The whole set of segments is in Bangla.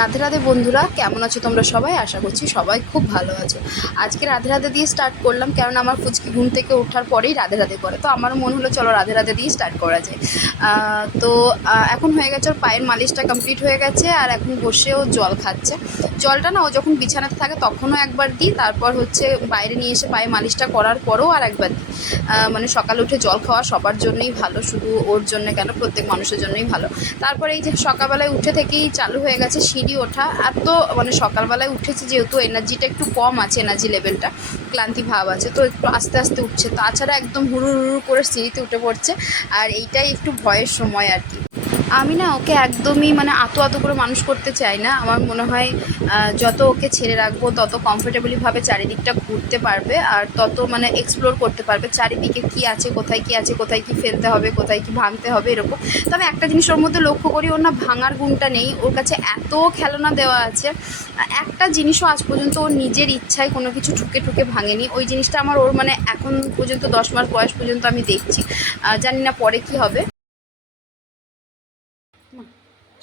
রাধে রাধে বন্ধুরা, কেমন আছো তোমরা সবাই? আশা করছি সবাই খুব ভালো আছো। আজকে রাধে রাধে দিয়ে স্টার্ট করলাম কারণ আমার ফুচকি ঘুম থেকে ওঠার পরেই রাধে রাধে করে। তো আমারও মনে হলো, চলো রাধে রাধে দিয়ে স্টার্ট করা যায় তো এখন হয়ে গেছে ওর পায়ের মালিশটা কমপ্লিট হয়ে গেছে, আর এখন বসে ও জল খাচ্ছে। জলটা না, ও যখন বিছানাতে থাকে তখনও একবার দিই, তারপর হচ্ছে বাইরে নিয়ে এসে পায়ে মালিশটা করার পরেও আর একবার দিই। মানে সকালে উঠে জল খাওয়া সবার জন্যই ভালো, শুধু ওর জন্য কেন, প্রত্যেক মানুষের জন্যই ভালো। তারপরে এই যে সকালবেলায় উঠে থেকেই চালু হয়ে গেছে সিঁড়ি। ওঠা, আর তো মানে সকালবেলায় উঠেছে যেহেতু এনার্জিটা একটু কম আছে এনার্জি লেভেলটা ক্লান্তি ভাব আছে, তো একটু আস্তে আস্তে উঠছে। তাছাড়া একদম হুড়ু হুড়ু করে সিঁড়িতে উঠে পড়ছে, আর এইটাই একটু ভয়ের সময় আর কি। আমি না ওকে একদমই মানে আতো আতো করে মানুষ করতে চাই না। আমার মনে হয় যত ওকে ছেড়ে রাখব, তত কমফোর্টেবলিভাবে চারিদিকটা ঘুরতে পারবে আর তত মানে এক্সপ্লোর করতে পারবে। চারিদিকে কি আছে, কোথায় কি আছে, কোথায় কি ফেলতে হবে, কোথায় কি ভাঙতে হবে এরকম। তবে একটা জিনিস ওর মধ্যে লক্ষ্য করি, ওর না ভাঙার গুণটা নেই। ওর কাছে এত খেলনা দেওয়া আছে, একটা জিনিসও আজ পর্যন্ত ওর নিজের ইচ্ছায় কোনো কিছু ঠুকে ঠুকে ভাঙেনি। ওই জিনিসটা আমার ওর মানে এখন পর্যন্ত দশ মাস বয়স পর্যন্ত আমি দেখছি। জানি না পরে কি হবে।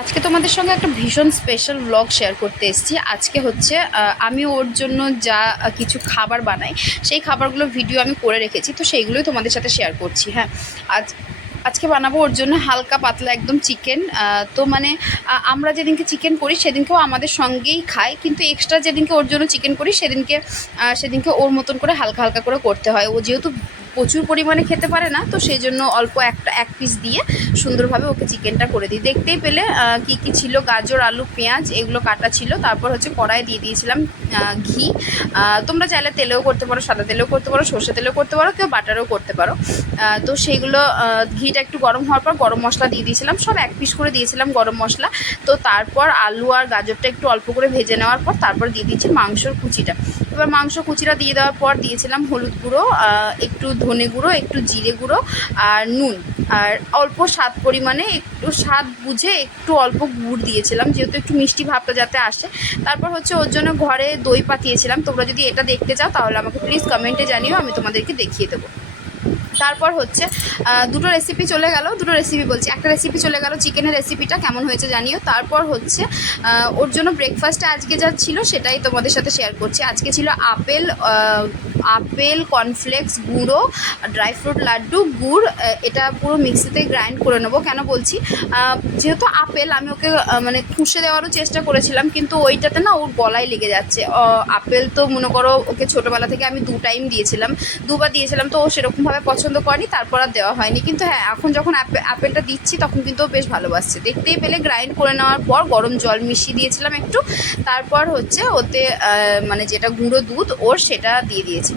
আজকে তোমাদের সঙ্গে একটা ভীষণ স্পেশাল ব্লগ শেয়ার করতে এসেছি। আজকে হচ্ছে আমি ওর জন্য যা কিছু খাবার বানাই, সেই খাবারগুলো ভিডিও আমি করে রেখেছি, তো সেইগুলোই তোমাদের সাথে শেয়ার করছি হ্যাঁ। আজ, আজকে বানাবো ওর জন্য হালকা পাতলা একদম চিকেন তো মানে আমরা যেদিনকে চিকেন করি, সেদিনকেও আমাদের সঙ্গেই খায়, কিন্তু এক্সট্রা যেদিনকে ওর জন্য চিকেন করি, সেদিনকে সেদিনকে ওর মতন করে হালকা হালকা করে করতে হয়। ও যেহেতু প্রচুর পরিমাণে খেতে পারে না, তো সেই জন্য অল্প একটা, এক পিস দিয়ে সুন্দরভাবে ওকে চিকেনটা করে দিই। দেখতেই পেলে কি কি ছিল? গাজর, আলু, পেঁয়াজ, এগুলো কাটা ছিল। তারপর হচ্ছে কড়াই দিয়ে দিয়েছিলাম ঘি। তোমরা চাইলে তেলেও করতে পারো, সাদা তেলেও করতে পারো, সর্ষে তেলেও করতে পারো, কেউ বাটারও করতে পারো। তো সেইগুলো ঘিটা একটু গরম হওয়ার পর গরম মশলা দিয়ে দিয়েছিলাম। সব এক পিস করে দিয়েছিলাম গরম মশলা। তো তারপর আলু আর গাজরটা একটু অল্প করে ভেজে নেওয়ার পর তারপর দিয়ে দিয়েছি মাংসর কুচিটা। এবার মাংস কুচিরা দিয়ে দেওয়ার পর দিয়েছিলাম হলুদ গুঁড়ো একটু ধনে গুঁড়ো, একটু জিরে গুঁড়ো আর নুন। আর অল্প স্বাদ পরিমাণে, একটু স্বাদ বুঝে একটু অল্প গুড় দিয়েছিলাম, যেহেতু একটু মিষ্টি ভাবটা যাতে আসে। তারপর হচ্ছে ওর জন্য ঘরে দই পাতিয়েছিলাম। তোমরা যদি এটা দেখতে চাও, তাহলে আমাকে প্লিজ কমেন্টে জানিও, আমি তোমাদেরকে দেখিয়ে দেবো। তারপর হচ্ছে দুটো রেসিপি চলে গেল, দুটো রেসিপি বলছি। একটা রেসিপি চলে গেল চিকেনের রেসিপিটা কেমন হয়েছে জানিও। তারপর হচ্ছে ওর জন্য ব্রেকফাস্টটা আজকে যা ছিল সেটাই তোমাদের সাথে শেয়ার করছি। আজকে ছিল আপেল আপেল কর্নফ্লেক্স গুঁড়ো ড্রাই ফ্রুট লাড্ডু, গুড় এটা পুরো মিক্সিতে গ্রাইন্ড করে নেব। কেন বলছি? যেহেতু আপেল আমি ওকে মানে খুশে দেওয়ারও চেষ্টা করেছিলাম, কিন্তু ওইটাতে না ওর গলায় লেগে যাচ্ছে। আপেল তো মনে করো ওকে ছোটোবেলা থেকে আমি দু টাইম দিয়েছিলাম। দুবার দিয়েছিলাম, তো ও সেরকমভাবে পছন্দ করেনি, তারপর আর দেওয়া হয়নি। কিন্তু হ্যাঁ এখন যখন আপে- আপেলটা দিচ্ছি, তখন কিন্তু বেশ ভালোবাসছে। দেখতেই পেলে গ্রাইন্ড করে নেওয়ার পর গরম জল মিশিয়ে দিয়েছিলাম একটু। তারপর হচ্ছে ওতে মানে যেটা গুঁড়ো দুধ, ওর সেটা দিয়ে দিয়েছি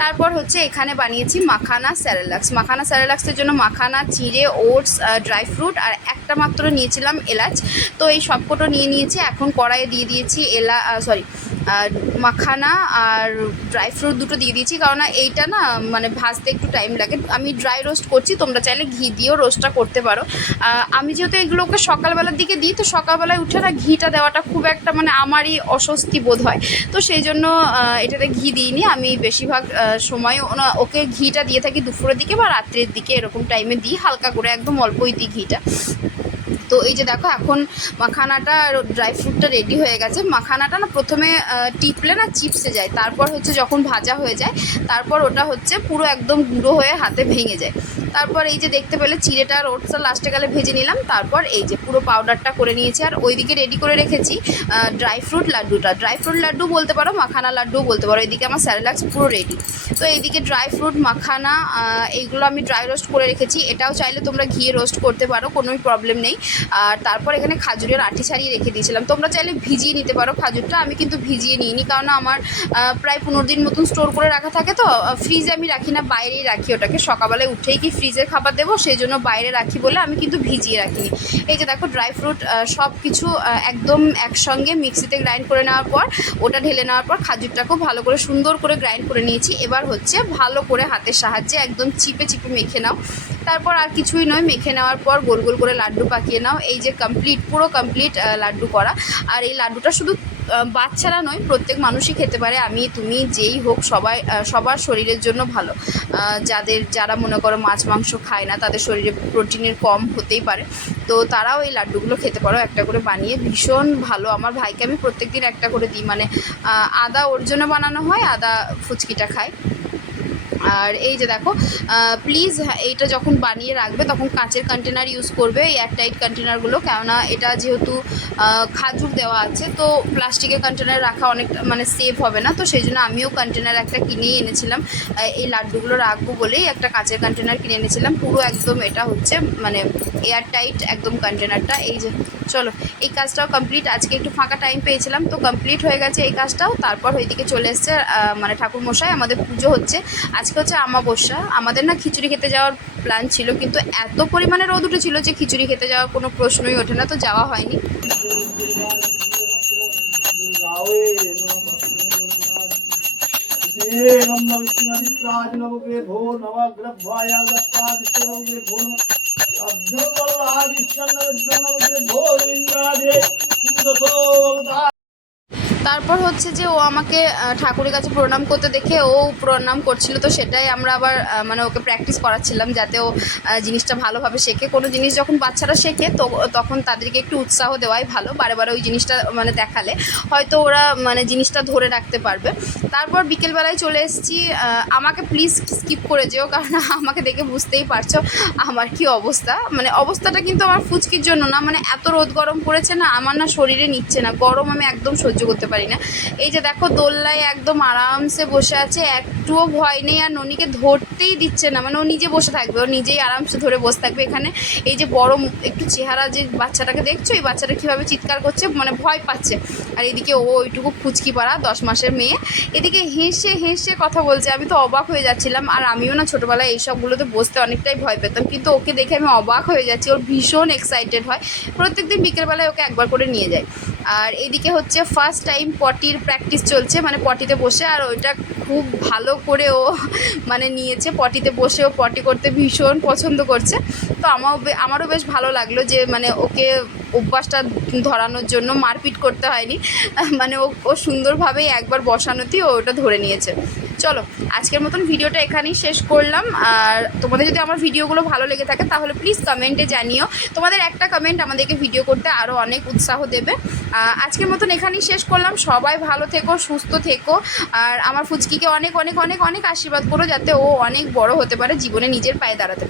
তারপর হচ্ছে এখানে বানিয়েছি মাখানা স্যারেলাক্স। মাখানা স্যারেলাক্সের জন্য মাখানা, চিড়ে, ওটস ড্রাই ফ্রুট আর একটা মাত্র নিয়েছিলাম এলাচ। তো এই সবকটো নিয়ে নিয়েছি। এখন কড়াইয়ে দিয়ে দিয়েছি এলা সরি মাখানা আর ড্রাই ফ্রুট দুটো দিয়ে দিয়েছি। কারণ এইটা না মানে ভাজতে একটু টাইম লাগে। আমি ড্রাই রোস্ট করছি, তোমরা চাইলে ঘি দিয়েও রোস্টটা করতে পারো। আমি যেহেতু এগুলোকে সকালবেলার দিকে দিই, তো সকালবেলায় উঠে না ঘিটা দেওয়াটা খুব একটা মানে আমারই অস্বস্তি বোধ হয়। তো সেই জন্য এটাতে ঘি দিইনি। আমি বেশিরভাগ সময় ওকে ঘিটা দিয়ে থাকি দুপুরের দিকে বা রাত্রের দিকে এরকম টাইমে দিই। হালকা করে একদম অল্পই দিই ঘিটা। তো এই যে দেখো, এখন মাখানাটা ড্রাই ফ্রুটটা রেডি হয়ে গেছে। মাখানাটা না প্রথমে টিপলে না চিপসে যায়। তারপর হচ্ছে যখন ভাজা হয়ে যায়, তারপর ওটা হচ্ছে পুরো একদম গুঁড়ো হয়ে হাতে ভেঙে যায়। তারপর এই যে দেখতে পেলে চিড়েটা আর ওটসটা লাস্টে গেলে ভেজে নিলাম। তারপর এই যে পুরো পাউডারটা করে নিয়েছি। আর ওইদিকে রেডি করে রেখেছি ড্রাই ফ্রুট লাড্ডুটা। ড্রাই ফ্রুট লাড্ডু বলতে পারো, মাখানা লাড্ডুও বলতে পারো। এদিকে আমার স্যারেলাক্স পুরো রেডি তো এইদিকে ড্রাই ফ্রুট মাখানা এইগুলো আমি ড্রাই রোস্ট করে রেখেছি। এটাও চাইলে তোমরা ঘিয়ে রোস্ট করতে পারো, কোনোই প্রবলেম নেই। আর তারপর এখানে খাজুরের আটি ছাড়িয়ে রেখে দিয়েছিলাম। তোমরা চাইলে ভিজিয়ে নিতে পারো। খাজুরটা আমি কিন্তু ভিজিয়ে নিইনি, কারণ আমার প্রায় পনেরো দিন মতন স্টোর করে রাখা থাকে তো। ফ্রিজে আমি রাখি না, বাইরেই রাখি ওটাকে। সকালবেলায় উঠেই কি ফ্রিজের খাবার দেবো? সেই জন্য বাইরে রাখি বলে আমি কিন্তু ভিজিয়ে রাখিনি। এই যে দেখো ড্রাই ফ্রুট সব কিছু একদম একসঙ্গে মিক্সিতে গ্রাইন্ড করে নেওয়ার পর, ওটা ঢেলে নেওয়ার পর খাজুরটাকেও ভালো করে সুন্দর করে গ্রাইন্ড করে নিয়েছি। এবার হচ্ছে ভালো করে হাতের সাহায্যে একদম চিপে চিপে মেখে নাও। তারপর আর কিছুই নয়, মেখে নেওয়ার পর গোল গোল করে লাড্ডু পাকিয়ে নাও। এই যে কমপ্লিট পুরো কমপ্লিট লাড্ডু করা। আর এই লাড্ডুটা শুধু বাচ্চারা নয়, প্রত্যেক মানুষই খেতে পারে। আমি, তুমি যেই হোক, সবাই সবার শরীরের জন্য ভালো। যাদের, যারা মনে করো মাছ, মাংস খায় না, তাদের শরীরে প্রোটিনের কম হতেই পারে। তো তারাও এই লাড্ডুগুলো খেতে পারো, একটা করে বানিয়ে। ভীষণ ভালো। আমার ভাইকে আমি প্রত্যেকদিন একটা করে দিই। মানে আদা ওর জন্য বানানো হয়, আদা ফুচকিটা খায়। আর এই যে দেখো প্লিজ এইটা যখন বানিয়ে রাখবে তখন কাঁচের কন্টেনার ইউজ করবে, এই এয়ারটাইট কন্টেনারগুলো কেননা এটা যেহেতু খাজুর দেওয়া আছে, তো প্লাস্টিকের কন্টেনার রাখা অনেক মানে সেফ হবে না, তো সেই জন্য আমিও কন্টেনার একটা কিনেই এনেছিলাম। এই লাড্ডুগুলো রাখব বলেই একটা কাঁচের কন্টেনার কিনে এনেছিলাম, পুরো একদম এটা হচ্ছে মানে এয়ারটাইট একদম কন্টেনারটা এই যে। চলো, এই কাজটাও কমপ্লিট আজকে একটু ফাঁকা টাইম পেয়েছিলাম, তো কমপ্লিট হয়ে গেছে এই কাজটাও। তারপর ওইদিকে চলে এসছে মানে ঠাকুর মশাই, আমাদের পুজো হচ্ছে। আজকে হচ্ছে আমাবস্যা। আমাদের না খিচুড়ি খেতে যাওয়ার প্ল্যান ছিল, কিন্তু এত পরিমাণে রোদ উঠেছিল যে খিচুড়ি খেতে যাওয়ার কোনো প্রশ্নই ওঠে না, তো যাওয়া হয়নি। देवं नविष्णुमदित्राजिनवगेभो नवग्रभ्वायागत्तादिष्टनवगेभो अग्निर्बलवादिष्टन्नवगेभो रवीन्द्रादे दशो अवतार তারপর হচ্ছে যে ও আমাকে ঠাকুরের কাছে প্রণাম করতে দেখে ও প্রণাম করছিল। তো সেটাই আমরা আবার মানে ওকে প্র্যাকটিস করাচ্ছিলাম যাতে ও জিনিসটা ভালোভাবে শেখে। কোনো জিনিস যখন বাচ্চারা শেখে, তো তখন তাদেরকে একটু উৎসাহ দেওয়াই ভালো। বারে বারে ওই জিনিসটা মানে দেখালে হয়তো ওরা মানে জিনিসটা ধরে রাখতে পারবে। তারপর বিকেলবেলায় চলে এসেছি আমাকে প্লিজ স্কিপ করে যেও, কারণ আমাকে দেখে বুঝতেই পারছ আমার কি অবস্থা। মানে অবস্থাটা কিন্তু আমার ফুচকির জন্য না মানে এত রোদ গরম পড়েছে না, আমার না শরীরে নিচ্ছে না। গরম আমি একদম সহ্য করতে পারি না। এই যে দেখো দোল্লায় একদম আরামসে বসে আছে, একটুও ভয় নেই, আর ননিকে ধরতেই দিচ্ছে না। মানে ও নিজে বসে থাকবে, ও নিজেই আরামসে ধরে বসে থাকবে এখানে। এই যে বড় একটু চেহারা যে বাচ্চাটাকে দেখছ, এই বাচ্চাটা কীভাবে চিৎকার করছে মানে ভয় পাচ্ছে। আর এদিকে ও ওইটুকু ফুচকি পাড়া দশ মাসের মেয়ে। এদিকে হেসে হেসে কথা বলছে, আমি তো অবাক হয়ে যাচ্ছিলাম। আর আমিও না ছোটোবেলায় এইসবগুলোতে বসতে অনেকটাই ভয় পেতাম, কিন্তু ওকে দেখে আমি অবাক হয়ে যাচ্ছি। ওর ভীষণ এক্সাইটেড হয়। প্রত্যেকদিন বিকেলবেলায় ওকে একবার করে নিয়ে যায়। আর এদিকে হচ্ছে ফার্স্ট টাইম পটির প্র্যাকটিস চলছে মানে পটিতে বসে, আর ওইটা খুব ভালো করে ও মানে নিয়েছে, পটিতে বসে ও পটি করতে ভীষণ পছন্দ করছে। তো আমার আমারও বেশ ভালো লাগল যে মানে ওকে অভ্যাসটা ধরানোর জন্য মারপিট করতে হয়নি। মানে ও ও সুন্দরভাবেই একবার বসানোতেই ও ওটা ধরে নিয়েছে। চলো, আজকের মতন ভিডিওটা এখানেই শেষ করলাম। আর তোমাদের যদি আমার ভিডিওগুলো ভালো লেগে থাকে, তাহলে প্লিজ কমেন্টে জানিও। তোমাদের একটা কমেন্ট আমাদেরকে ভিডিও করতে আরও অনেক উৎসাহ দেবে। আজকের মতন এখানেই শেষ করলাম। সবাই ভালো থেকো, সুস্থ থেকো। আর আমার ফুচকিকে অনেক অনেক অনেক অনেক আশীর্বাদ করো, যাতে ও অনেক বড় হতে পারে, জীবনে নিজের পায়ে দাঁড়াতে পারে।